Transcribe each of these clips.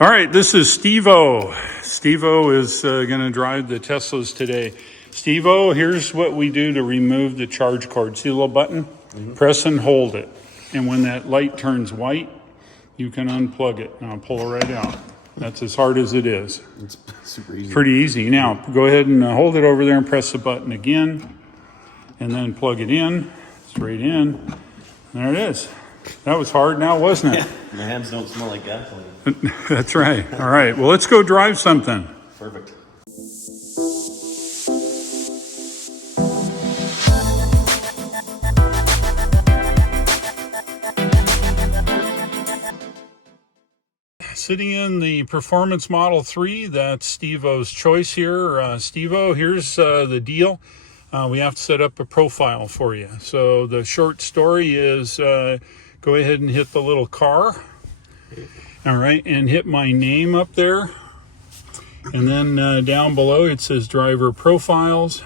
All right, this is Steveo. Steveo is going to drive the Teslas today. Steveo, here's what we do to remove the charge cord. See the little button? Press and hold it. And when that light turns white, you can unplug it. Now pull it right out. That's as hard as it is. It's super easy. Pretty easy. Now go ahead and hold it over there and press the button again. And then plug it in, straight in. There it is. That was hard now, wasn't it? Yeah, my hands don't smell like gasoline. That's right. All right, well, let's go drive something. Perfect. Sitting in the Performance Model 3, that's Steveo's choice here. Steveo, here's the deal. We have to set up a profile for you. So the short story is go ahead and hit the little car. All right, and hit my name up there. And then down below it says driver profiles.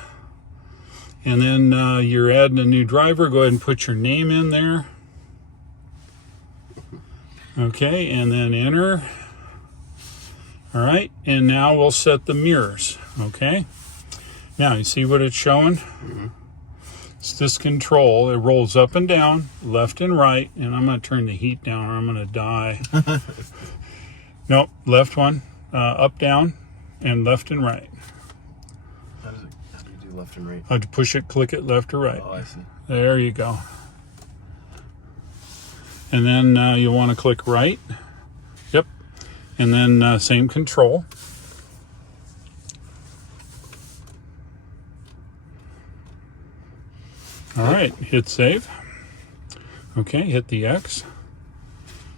And then you're adding a new driver. Go ahead and put your name in there. Okay, and then enter. All right, and now we'll set the mirrors. Okay, now you see what it's showing? It's this control. It rolls up and down, left and right, and I'm going to turn the heat down or I'm going to die. Nope, left one, up, down, and left and right. How do you do left and right? I'd push it, click it, left or right. Oh, I see. There you go. And then you want to click right. Yep. And then same control. All right, hit save. Okay, hit the X.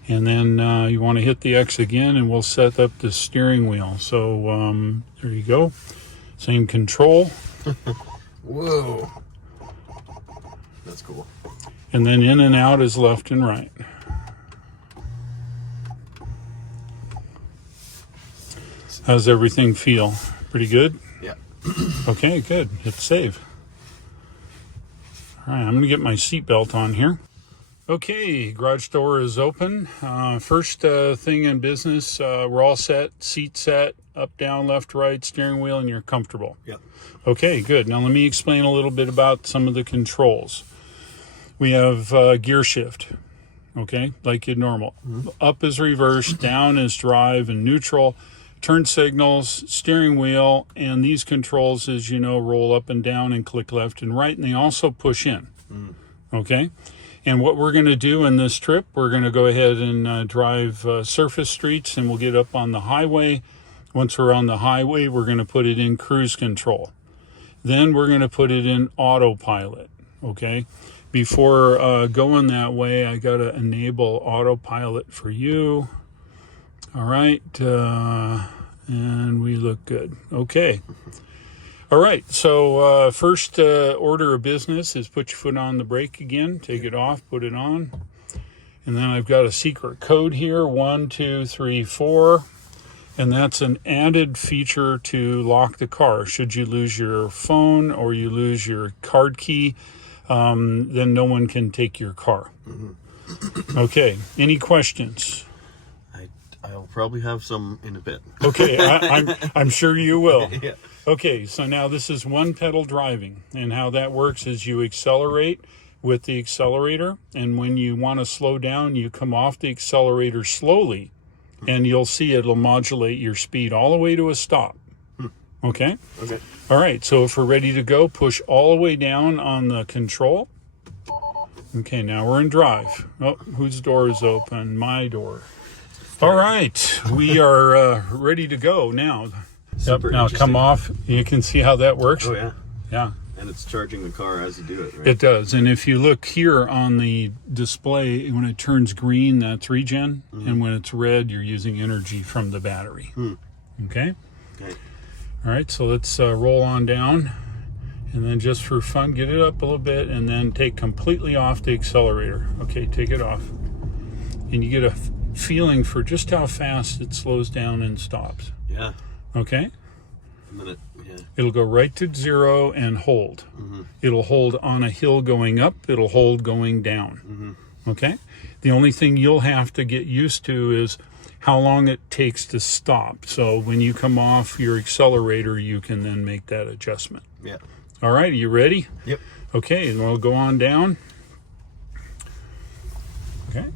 And then you want to hit the X again and we'll set up the steering wheel. So there you go. Same control. Whoa. That's cool. And then in and out is left and right. How's everything feel? Pretty good? Yeah. Okay, good. Hit save. All right, I'm going to get my seatbelt on here. Okay, garage door is open. First thing in business, we're all set. Seat set, up, down, left, right, steering wheel, and you're comfortable. Yep. Okay, good. Now let me explain a little bit about some of the controls. We have gear shift, okay, like in normal. Up is reverse, down is drive and neutral. Turn signals, steering wheel, and these controls, as you know, roll up and down and click left and right, and they also push in, okay? And what we're going to do in this trip, we're going to go ahead and drive surface streets, and we'll get up on the highway. Once we're on the highway, we're going to put it in cruise control. Then we're going to put it in autopilot, okay? Before going that way, I got to enable autopilot for you. All right, and we look good. Okay. All right, so first order of business is put your foot on the brake again, take it off, put it on. And then I've got a secret code here, 1, 2, 3, 4. And that's an added feature to lock the car. Should you lose your phone or you lose your card key, then no one can take your car. Okay, any questions? I'll probably have some in a bit. Okay, I'm sure you will. Yeah. Okay, so now this is one pedal driving, and how that works is you accelerate with the accelerator, and when you want to slow down, you come off the accelerator slowly, and you'll see it'll modulate your speed all the way to a stop. Okay? Okay. All right, so if we're ready to go, push all the way down on the control. Okay, now we're in drive. Oh, whose door is open? My door. All right, we are ready to go now. Yep, now come off. You can see how that works. Oh, yeah. Yeah. And it's charging the car as you do it, right? It does. And if you look here on the display, when it turns green, that's regen. And when it's red, you're using energy from the battery. Okay? Okay. All right, so let's roll on down. And then just for fun, get it up a little bit and then take completely off the accelerator. Okay, take it off. And you get a feeling for just how fast it slows down and stops. Yeah. Okay? A minute. Yeah. It'll go right to 0 and hold. It'll hold on a hill going up. It'll hold going down. Okay? The only thing you'll have to get used to is how long it takes to stop. So when you come off your accelerator, you can then make that adjustment. Yeah. All right, are you ready? Yep. Okay, and we'll go on down. Okay.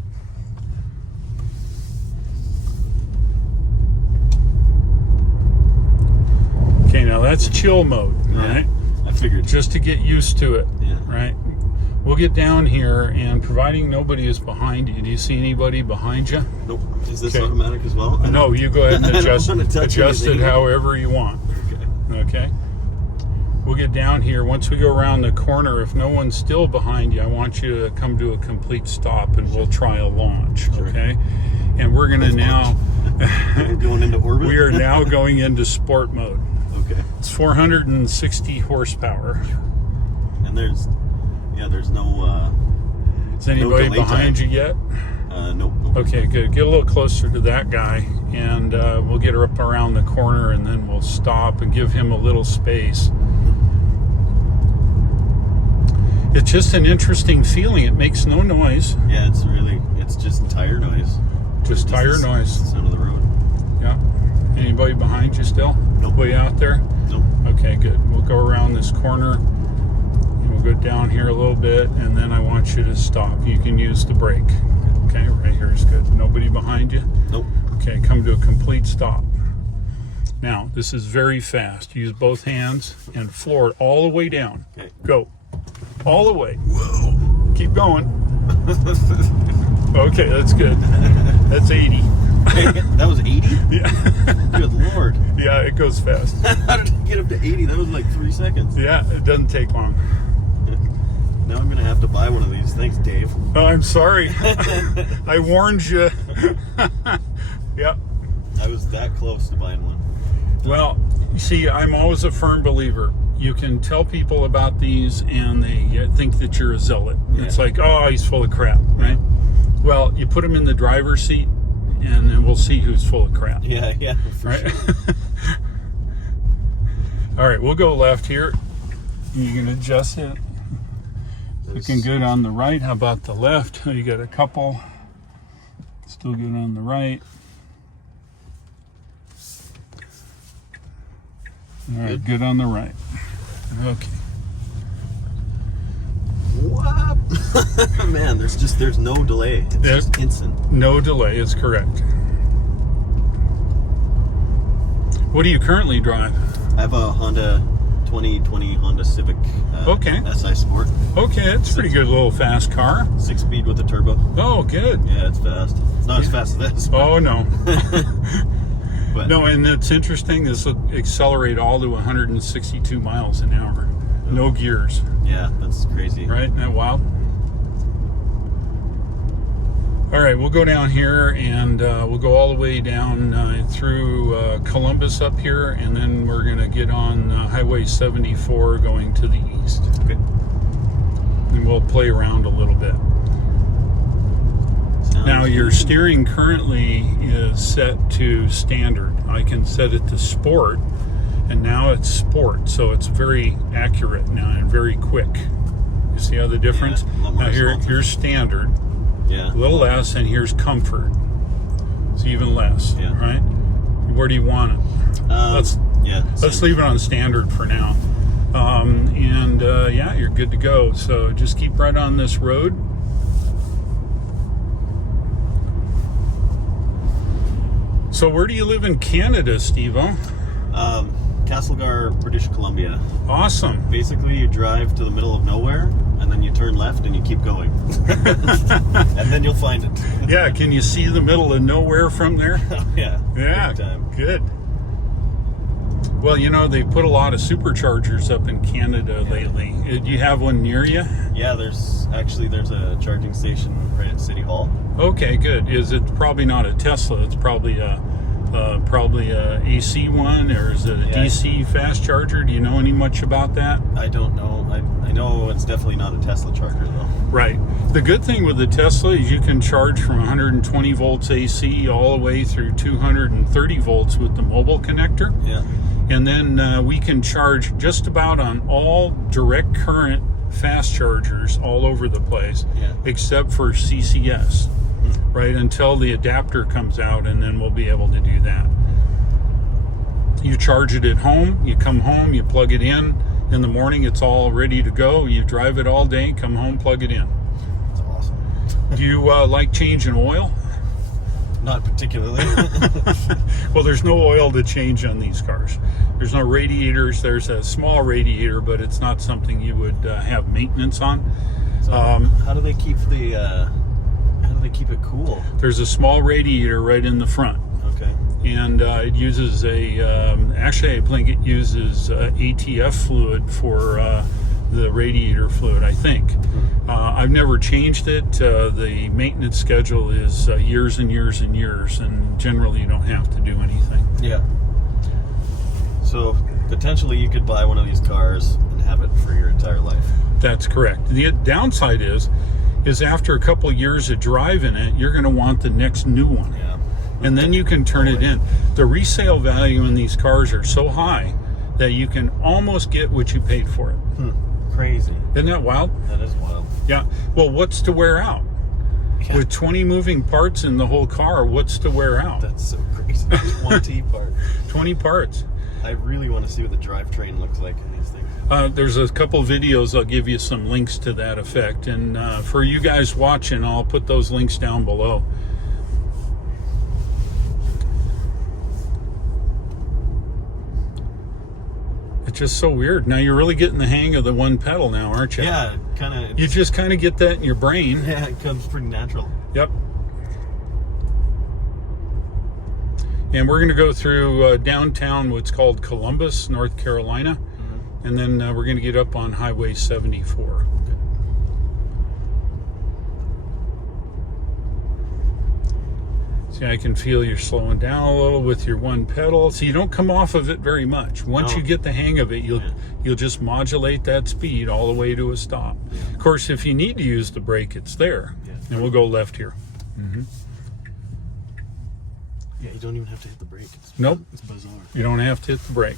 Okay, now that's chill mode, all right? I figured. Just to get used to it, Yeah. right? We'll get down here, and providing nobody is behind you. Do you see anybody behind you? Nope. Is this Okay. automatic as well? No, you go ahead and adjust, wanna touch adjust it anything. however you want. Okay. Okay. We'll get down here. Once we go around the corner, if no one's still behind you, I want you to come to a complete stop, and we'll try a launch. Sure. Okay. And we're going to now. Going into orbit? We are now going into sport mode. Okay. It's 460 horsepower. And there's no, Is anybody delay behind time. you yet? nope. Okay, good. Get a little closer to that guy, and we'll get her up around the corner, and then we'll stop and give him a little space. It's just an interesting feeling. It makes no noise. Yeah, it's just tire noise. Just tire It's the noise. sound of the road. Yeah. Anybody behind you still? Nope. Way out there? Nope. Okay, good. We'll go around this corner, and we'll go down here a little bit, and then I want you to stop. You can use the brake. Okay, right here is good. Nobody behind you? Nope. Okay, come to a complete stop. Now, this is very fast. Use both hands and floor it all the way down. Okay. Go. All the way. Whoa. Keep going. Okay, that's good. That's 80. That was 80? Yeah. Good Lord. Yeah, it goes fast. How did it get up to 80? That was like 3 seconds. Yeah, it doesn't take long. Now I'm going to have to buy one of these. Thanks, Dave. Oh, I'm sorry. I warned you. Yep. I was that close to buying one. Well, you see, I'm always a firm believer. You can tell people about these, and they think that you're a zealot. Yeah. It's like, oh, he's full of crap, right? Well, you put him in the driver's seat, and then we'll see who's full of crap. Yeah, for Right? sure. All right, we'll go left here. You can adjust it. Looking good on the right. How about the left? You got a couple. Still good on the right. All right, good on the right. Okay. What? Man, there's no delay. It's Yeah. just instant. No delay is correct. What do you currently drive? I have a Honda 2020 Honda Civic Okay. SI Sport. Okay, it's a pretty good little fast car. 6-speed with a turbo. Oh, good. Yeah, it's fast. It's not as fast as this. Oh, no. But No, and it's interesting. This will accelerate all to 162 miles an hour. No gears, yeah, that's crazy. right? Isn't that wild? All right, we'll go down here, and we'll go all the way down through Columbus up here, and then we're going to get on Highway 74 going to the east. Okay. And we'll play around a little bit. Now, your steering currently is set to standard. I can set it to sport, and now it's sport, so it's very accurate now and very quick. You see how the difference? Yeah, a lot more Now, responsive. here's standard, Yeah. a little less, and here's comfort. It's even less, Yeah. right? Where do you want it? Let's Yeah. leave it on standard for now. Yeah, you're good to go. So just keep right on this road. So where do you live in Canada, Steve-O? Castlegar, British Columbia. Awesome. Basically, you drive to the middle of nowhere, and then you turn left, and you keep going. And then you'll find it. Yeah, can you see the middle of nowhere from there? Yeah. Yeah, Big time. good. Well, you know, they've put a lot of superchargers up in Canada lately. Do you have one near you? Yeah, there's a charging station right at City Hall. Okay, good. Is it probably not a Tesla? It's probably a AC one, or is it a DC fast charger? Do you know any much about that? I don't know. I know it's definitely not a Tesla charger though. Right. The good thing with the Tesla is you can charge from 120 volts AC all the way through 230 volts with the mobile connector. Yeah. And then we can charge just about on all direct current fast chargers all over the place, Yeah. except for CCS. right, until the adapter comes out, and then we'll be able to do that. You charge it at home, you come home, you plug it in the morning, it's all ready to go. You drive it all day, come home, plug it in. That's awesome. Do you like changing oil? Not particularly. Well, there's no oil to change on these cars. There's no radiators. There's a small radiator, but it's not something you would have maintenance on. So how do they keep it cool? There's a small radiator right in the front. Okay. And it uses actually I think it uses ATF fluid for the radiator fluid, I think. I've never changed it. The maintenance schedule is years and years and years, and generally you don't have to do anything. Yeah. So potentially you could buy one of these cars and have it for your entire life. That's correct. The downside is after a couple of years of driving it, you're going to want the next new one. Yeah. And then you can turn it in. The resale value in these cars are so high that you can almost get what you paid for it. Crazy. Isn't that wild? That is wild. Yeah. Well, what's to wear out? Yeah. With 20 moving parts in the whole car, what's to wear out? That's so crazy. 20 parts. 20 parts. I really want to see what the drivetrain looks like in these things. There's a couple videos. I'll give you some links to that effect. And for you guys watching, I'll put those links down below. It's just so weird. Now you're really getting the hang of the one pedal now, aren't you? Yeah, kind of. You just kind of get that in your brain. Yeah, it comes pretty natural. Yep. And we're going to go through downtown, what's called Columbus, North Carolina. And then we're going to get up on Highway 74. See, I can feel you're slowing down a little with your one pedal. So you don't come off of it very much. Once you get the hang of it, you'll just modulate that speed all the way to a stop. Yeah. Of course, if you need to use the brake, it's there. Yeah. And we'll go left here. Yeah, you don't even have to hit the brake. Nope. It's bizarre. You don't have to hit the brake.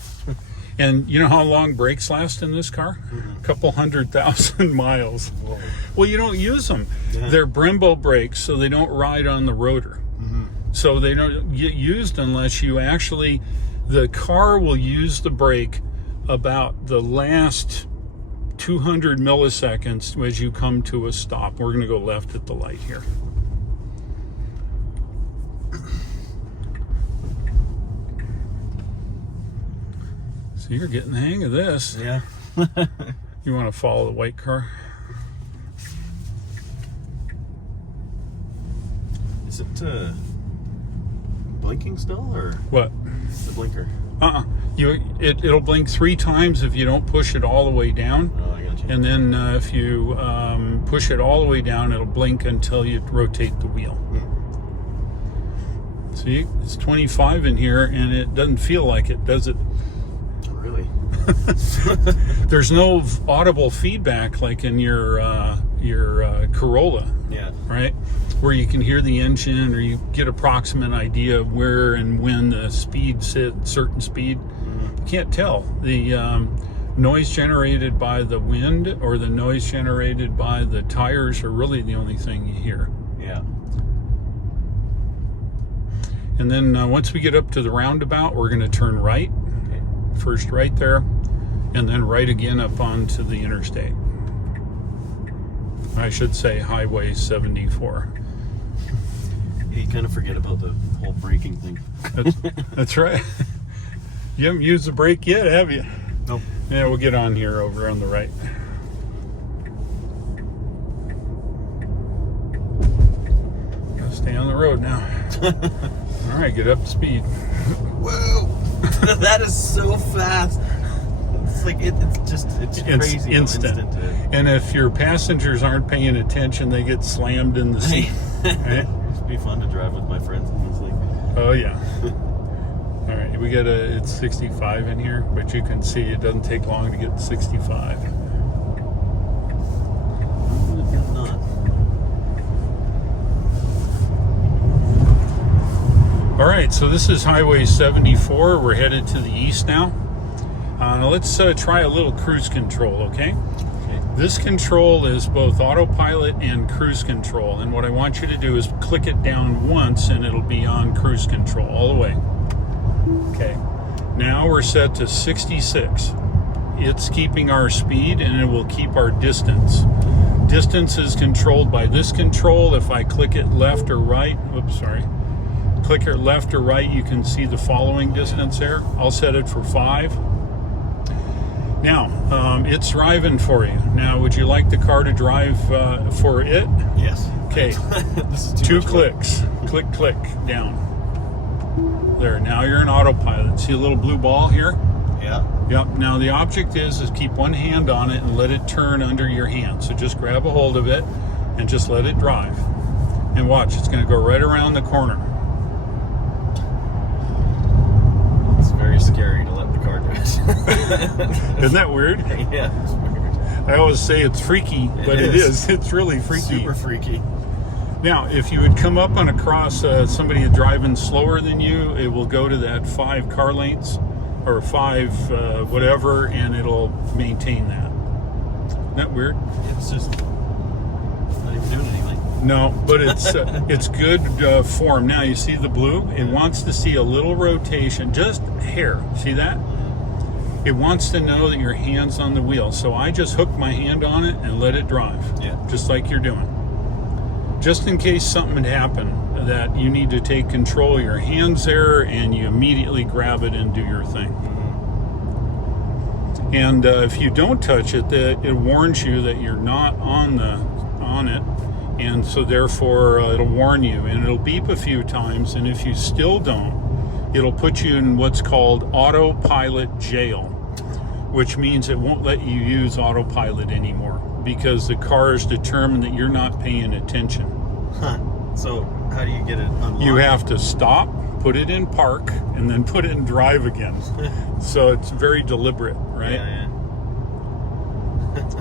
And you know how long brakes last in this car? A couple 100,000 miles. Whoa. Well, you don't use them. Yeah. They're Brembo brakes, so they don't ride on the rotor. So they don't get used unless you actually, the car will use the brake about the last 200 milliseconds as you come to a stop. We're going to go left at the light here. So you're getting the hang of this. Yeah. You want to follow the white car? Is it blinking still, or What? the blinker? It'll blink 3 times if you don't push it all the way down. Oh, I got you. And then if you push it all the way down, it'll blink until you rotate the wheel. See, it's 25 in here, and it doesn't feel like it, does it? Really? There's no audible feedback like in your Corolla, Yeah. right? Where you can hear the engine, or you get approximate idea of where and when the speed's at certain speed. You can't tell. The noise generated by the wind or the noise generated by the tires are really the only thing you hear. Yeah. And then once we get up to the roundabout, we're going to turn right. Okay. First right there, and then right again up onto the interstate. I should say Highway 74. You kind of forget about the whole braking thing. That's right. You haven't used the brake yet, have you? Nope. Yeah, we'll get on here over on the right. Gotta stay on the road now. All right, get up to speed. Whoa! That is so fast. It's like it's crazy. Instant. How instant it is. And if your passengers aren't paying attention, they get slammed in the seat. Right? It'd be fun to drive with my friends in this thing. Oh yeah. All right, we got it's 65 in here, but you can see it doesn't take long to get to 65. Not. All right, so this is Highway 74. We're headed to the east now. Let's try a little cruise control, okay? This control is both autopilot and cruise control. And what I want you to do is click it down once and it'll be on cruise control all the way. Okay. Now we're set to 66. It's keeping our speed and it will keep our distance. Distance is controlled by this control. If I click it left or right, click it left or right, you can see the following distance there. I'll set it for 5. Now, it's driving for you. Now, would you like the car to drive for it? Yes. Okay. This is 2 clicks. Click, click, down. There, now you're in autopilot. See a little blue ball here? Yeah. Yep. Now the object is keep one hand on it and let it turn under your hand. So just grab a hold of it and just let it drive. And watch, it's going to go right around the corner. It's very scary to let the car do it. Isn't that weird? Yeah, it's weird. I always say it's freaky, but it is. It's really freaky. Super freaky. Now, if you would come up on a cross, somebody driving slower than you, it will go to that 5 car lengths or 5 whatever, and it'll maintain that. Isn't that weird? It's just not even doing anything. No, but it's good form. Now you see the blue? It wants to see a little rotation, just hair. See that? It wants to know that your hand's on the wheel. So I just hook my hand on it and let it drive. Yeah. Just like you're doing. Just in case something had happened that you need to take control of your hands there, and you immediately grab it and do your thing. Mm-hmm. And if you don't touch it, it warns you that you're not on it. And so therefore it'll warn you, and it'll beep a few times, and if you still don't, it'll put you in what's called autopilot jail, which means it won't let you use autopilot anymore because the car is determined that you're not paying attention. Huh. So how do you get it unlocked? You have to stop, put it in park, and then put it in drive again. So it's very deliberate, right? Yeah.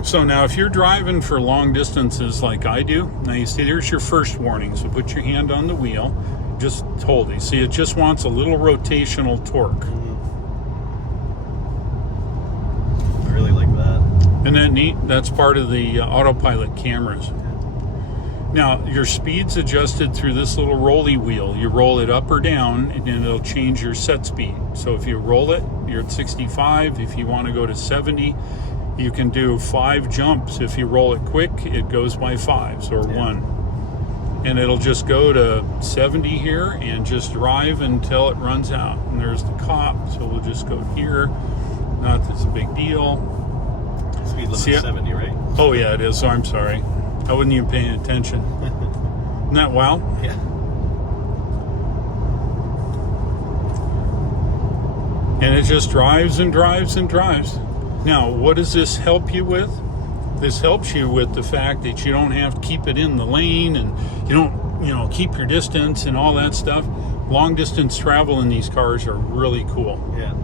So now if you're driving for long distances like I do, now you see there's your first warning. So put your hand on the wheel, just hold it. See, it just wants a little rotational torque. Mm-hmm. I really like that. Isn't that neat? That's part of the autopilot cameras. Now, your speed's adjusted through this little rolly wheel. You roll it up or down, and then it'll change your set speed. So if you roll it, you're at 65. If you want to go to 70, you can do 5 jumps. If you roll it quick, it goes by 5s or 1. And it'll just go to 70 here and just drive until it runs out. And there's the cop, so we'll just go here. Not that it's a big deal. Speed limit is 70, right? Oh, yeah, it is. So I'm sorry. I wasn't even paying attention. Isn't that wild? Yeah. And it just drives and drives and drives. Now, what does this help you with? This helps you with the fact that you don't have to keep it in the lane, and you don't, keep your distance and all that stuff. Long distance travel in these cars are really cool. Yeah.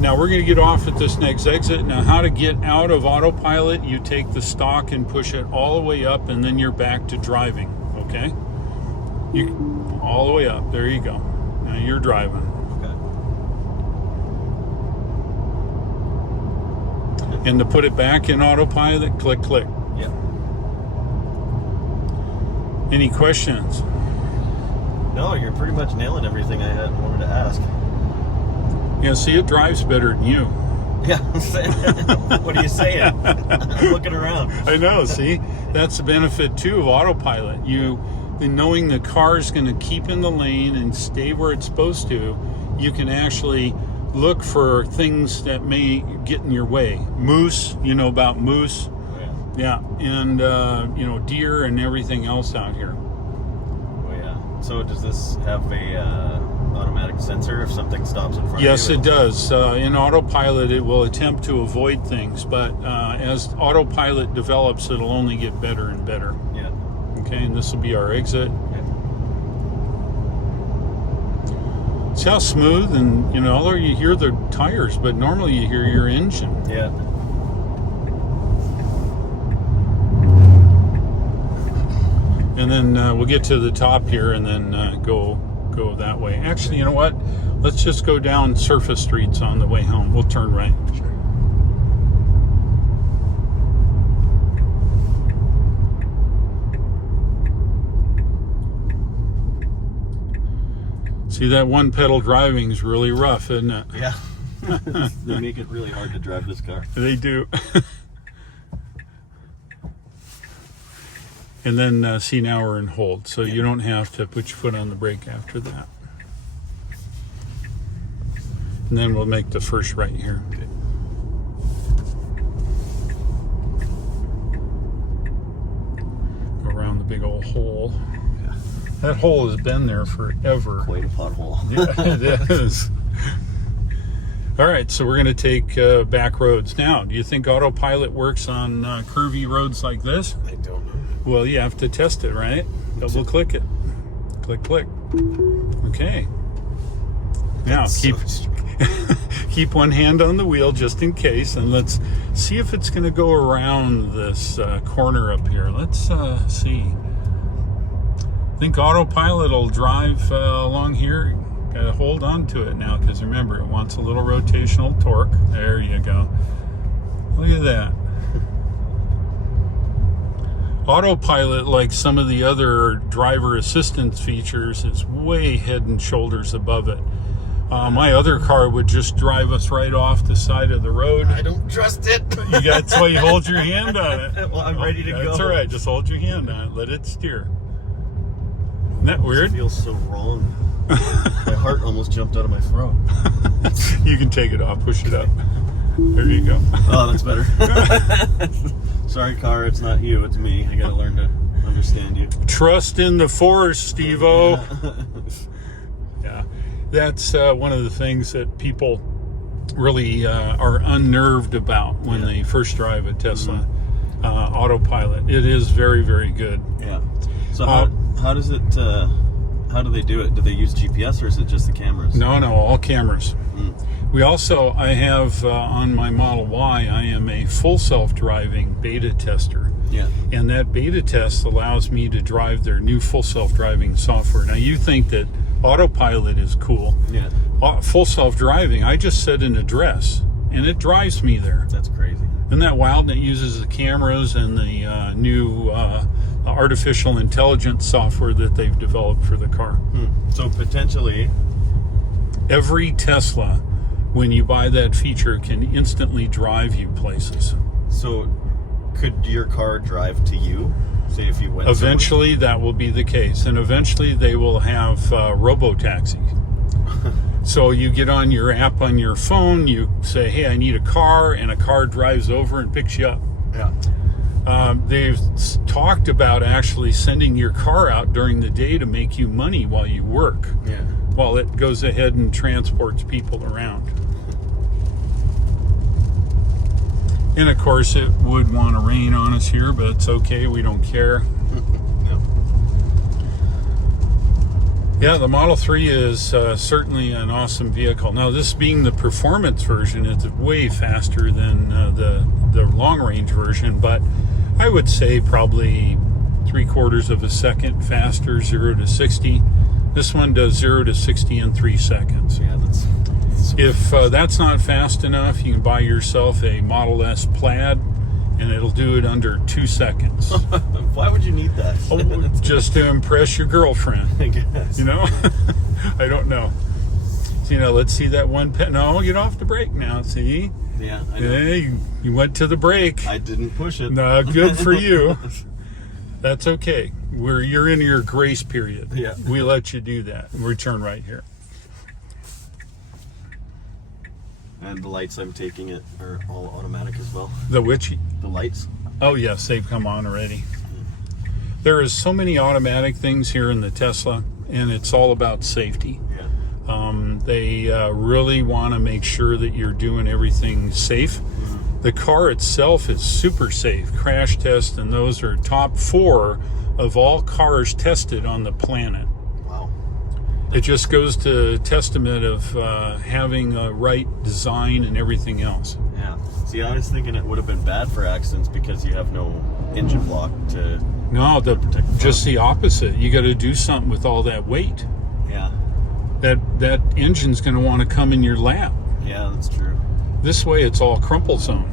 Now we're going to get off at this next exit. Now, how to get out of autopilot, you take the stock and push it all the way up, and then you're back to driving, okay? All the way up. There you go. Now you're driving. Okay. And to put it back in autopilot, click, click. Yeah. Any questions? No, you're pretty much nailing everything I wanted to ask. Yeah, see, it drives better than you. Yeah. What are you saying? I'm looking around. I know, see? That's the benefit, too, of autopilot. Knowing the car's going to keep in the lane and stay where it's supposed to, you can actually look for things that may get in your way. Moose, you know about moose? Yeah. And, deer and everything else out here. Oh, yeah. So does this have a automatic sensor if something stops in front of you? Yes, it does. In autopilot, it will attempt to avoid things, but as autopilot develops, it'll only get better and better. Yeah. Okay, and this will be our exit. Yeah. See how smooth, and although you hear the tires, but normally you hear your engine. Yeah. And then we'll get to the top here and then go that way. Actually, you know what? Let's just go down surface streets on the way home. We'll turn right. Sure. See, that one pedal driving is really rough, isn't it? Yeah. They make it really hard to drive this car. They do. And then see, now we're in hold, so you don't have to put your foot on the brake after that. And then we'll make the first right here. Okay. Go around the big old hole. Yeah. That hole has been there forever. Quite a pothole. Yeah, it is. All right, so we're going to take back roads. Now, do you think Autopilot works on curvy roads like this? I don't know. Well, you have to test it, right? Double click it. Click, click. Okay. Now, keep one hand on the wheel just in case, and let's see if it's going to go around this corner up here. Let's see. I think Autopilot will drive along here. Got to hold on to it now, because remember, it wants a little rotational torque. There you go. Look at that. Autopilot, like some of the other driver assistance features, is way head and shoulders above it. My other car would just drive us right off the side of the road. I don't trust it. That's why you hold your hand on it. Well, I'm ready to go. That's all right. Just hold your hand on it. Let it steer. Isn't that weird? It feels so wrong. My heart almost jumped out of my throat. You can take it off. Push it up. There you go. Oh, that's better. Sorry, car. It's not you. It's me. I got to learn to understand you. Trust in the force, Steveo. Yeah. That's one of the things that people really are unnerved about when they first drive a Tesla Autopilot. It is very, very good. Yeah. So how does it? How do they do it? Do they use GPS or is it just the cameras? No, all cameras. Mm. We also, I have on my Model Y, I am a full self-driving beta tester. Yeah. And that beta test allows me to drive their new full self-driving software. Now, you think that Autopilot is cool. Yeah. Full self-driving, I just set an address and it drives me there. That's crazy. Isn't that wild? And it uses the cameras and the new artificial intelligence software that they've developed for the car. So potentially, every Tesla, when you buy that feature, can instantly drive you places. So could your car drive to you? Say if you went Eventually, that will be the case. And eventually, they will have robo-taxis. So you get on your app on your phone, you say, hey, I need a car, and a car drives over and picks you up. Yeah. They've talked about actually sending your car out during the day to make you money while you work. Yeah. While it goes ahead and transports people around. And of course, it would want to rain on us here, but it's okay. We don't care. Yeah, the Model 3 is certainly an awesome vehicle. Now, this being the performance version, it's way faster than the long-range version, but I would say probably 3/4 of a second faster, 0 to 60. This one does 0 to 60 in 3 seconds. Yeah, that's If that's not fast enough, you can buy yourself a Model S Plaid, and it'll do it under 2 seconds. Why would you need that? Just to impress your girlfriend. I guess. You know? I don't know. So, let's see that one pet. No, get off the brake now. See? Yeah, I know. Hey, you went to the brake. I didn't push it. No, good for you. That's okay. You're in your grace period. Yeah. We let you do that. We turn right here. And the lights I'm taking it are all automatic as well. The which? The lights? Oh, yes, they've come on already. There is so many automatic things here in the Tesla, and it's all about safety. Yeah. They really want to make sure that you're doing everything safe. Mm-hmm. The car itself is super safe. Crash test, and those are top 4 of all cars tested on the planet. Wow. It just goes to testament of having a right design and everything else. Yeah. See, I was thinking it would have been bad for accidents because you have no engine block to... No, protect the just the opposite. You got to do something with all that weight. Yeah. That engine's going to want to come in your lap. Yeah, that's true. This way, it's all crumple zone.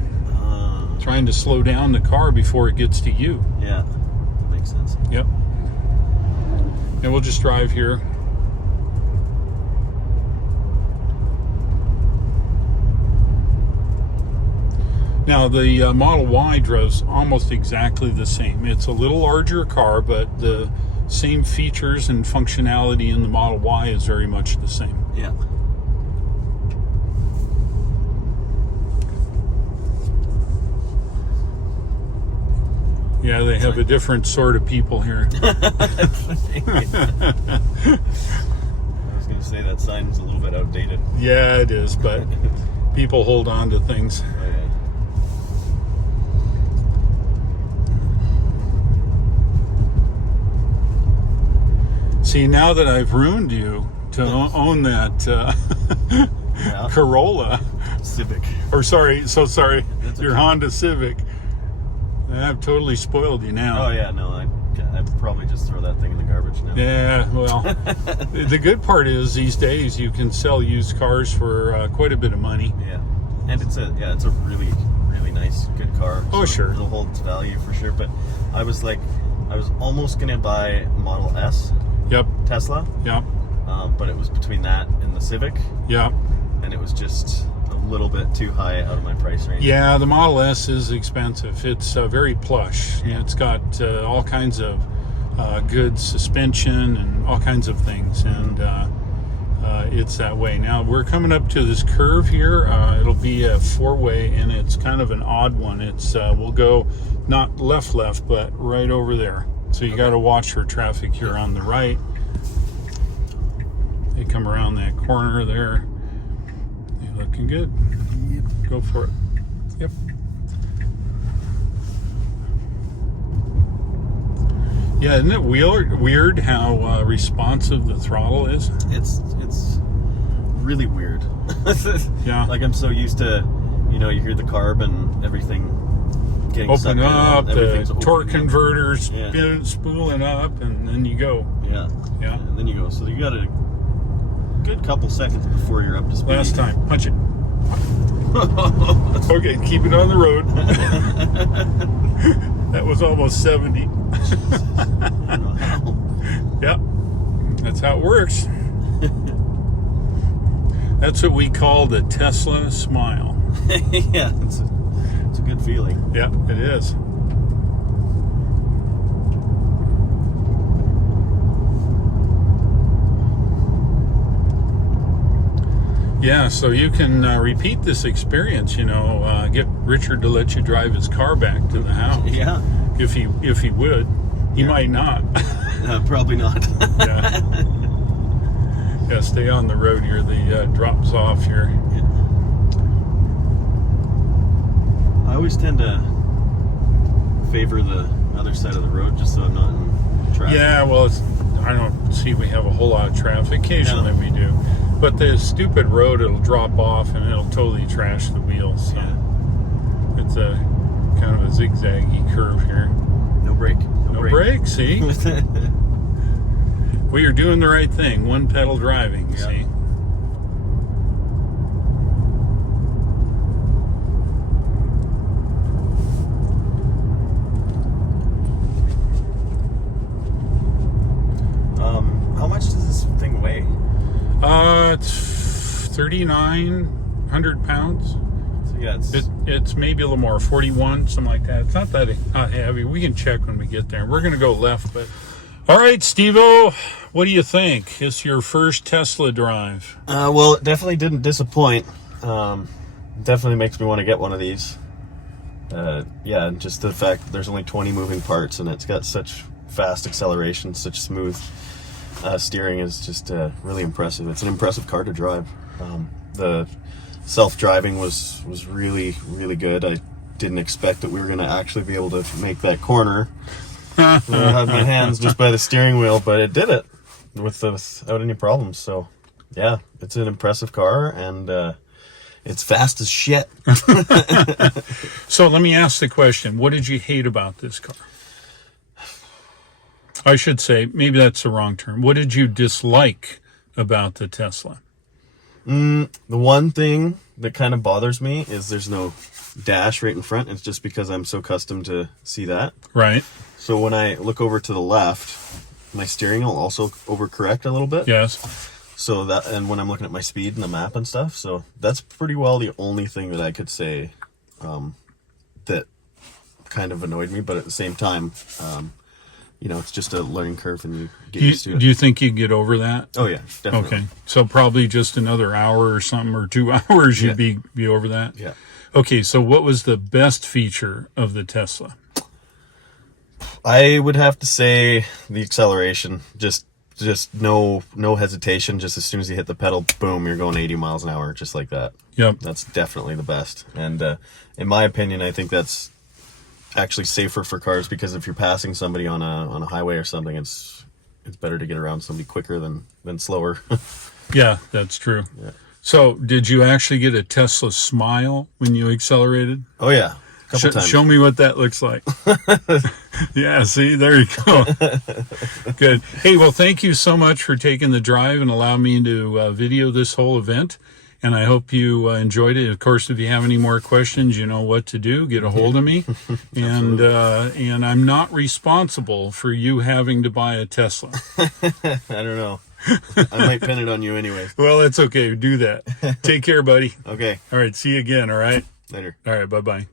Trying to slow down the car before it gets to you. Yeah, that makes sense. Yep. And we'll just drive here. Now, the Model Y drives almost exactly the same. It's a little larger car, but the same features and functionality in the Model Y is very much the same. Yeah. Yeah, they have a different sort of people here. I was going to say that sign's a little bit outdated. Yeah, it is, but people hold on to things. See, now that I've ruined you to own that Corolla, Civic. or sorry, your okay. Honda Civic, I've totally spoiled you now. Oh yeah, no, I'd probably just throw that thing in the garbage now. Yeah, well, the good part is these days you can sell used cars for quite a bit of money. Yeah, and it's a really, really nice, good car. Oh, sure. It'll hold its value for sure. But I was almost gonna buy Model S. Yep. Tesla. Yep. But it was between that and the Civic. Yep. And it was just a little bit too high out of my price range. Yeah, the Model S is expensive. It's very plush. Yeah. It's got all kinds of good suspension and all kinds of things, and it's that way. Now we're coming up to this curve here. It'll be a four-way, and it's kind of an odd one. It's we'll go not left, but right over there. So you got to watch for traffic here on the right. They come around that corner there. They're looking good. Yep. Go for it. Yep. Yeah, isn't it weird how responsive the throttle is? It's really weird. Yeah. Like I'm so used to, you hear the carb and everything getting Open up, the torque converters spooling up, and then you go. Yeah. Yeah. And then you go. So you got a good couple seconds before you're up to speed. Last time. Punch it. Okay, keep it on the road. That was almost 70. I don't know how. Yep. That's how it works. That's what we call the Tesla smile. Yeah, it's a good feeling. Yeah, it is. Yeah, so you can repeat this experience, get Richard to let you drive his car back to the house. Yeah. If he would. He might not. Probably not. Yeah. Yeah, stay on the road here. The drops off here. Yeah. I always tend to favor the other side of the road just so I'm not in traffic. Yeah, well, I don't see we have a whole lot of traffic. Occasionally we do. But the stupid road, it'll drop off and it'll totally trash the wheels. So Yeah. it's a kind of a zigzaggy curve here. No brake. No brake, see? We are doing the right thing. One pedal driving, Yeah. see? How much does this thing weigh? It's 3,900 pounds. So yeah, It's maybe a little more, 41, something like that. It's not that heavy. We can check when we get there. We're going to go left, but... All right, Steveo, what do you think? It's your first Tesla drive. well, it definitely didn't disappoint. Definitely makes me want to get one of these. Yeah, and just the fact that there's only 20 moving parts and it's got such fast acceleration, such smooth steering is just really impressive. It's an impressive car to drive. The self-driving was really, really good. I didn't expect that we were going to actually be able to make that corner. I had my hands just by the steering wheel, but it did it without any problems. So, yeah, it's an impressive car, and it's fast as shit. So let me ask the question. What did you hate about this car? I should say, maybe that's the wrong term. What did you dislike about the Tesla? The one thing that kind of bothers me is there's no dash right in front. It's just because I'm so accustomed to see that. Right. So when I look over to the left, my steering will also overcorrect a little bit. Yes. So that, and when I'm looking at my speed and the map and stuff, so that's pretty well the only thing that I could say that kind of annoyed me, but at the same time, you know, it's just a learning curve, and you get used to it. Do you think you get over that? Oh yeah, definitely. Okay, so probably just another hour or something, or 2 hours, you'd be over that. Yeah. Okay, so what was the best feature of the Tesla? I would have to say the acceleration. Just no hesitation. Just as soon as you hit the pedal, boom, you're going 80 miles an hour, just like that. Yep. That's definitely the best. And in my opinion, I think that's actually safer for cars, because if you're passing somebody on a highway or something, it's better to get around somebody quicker than slower. Yeah, that's true. Yeah. So, did you actually get a Tesla smile when you accelerated? Oh yeah, a couple times. Show me what that looks like. Yeah, see, there you go. Good. Hey, well, thank you so much for taking the drive and allowing me to video this whole event. And I hope you enjoyed it. Of course, if you have any more questions, you know what to do. Get a hold of me. And I'm not responsible for you having to buy a Tesla. I don't know. I might pin it on you anyway. Well, that's okay. Do that. Take care, buddy. Okay. All right. See you again. All right. Later. All right. Bye-bye.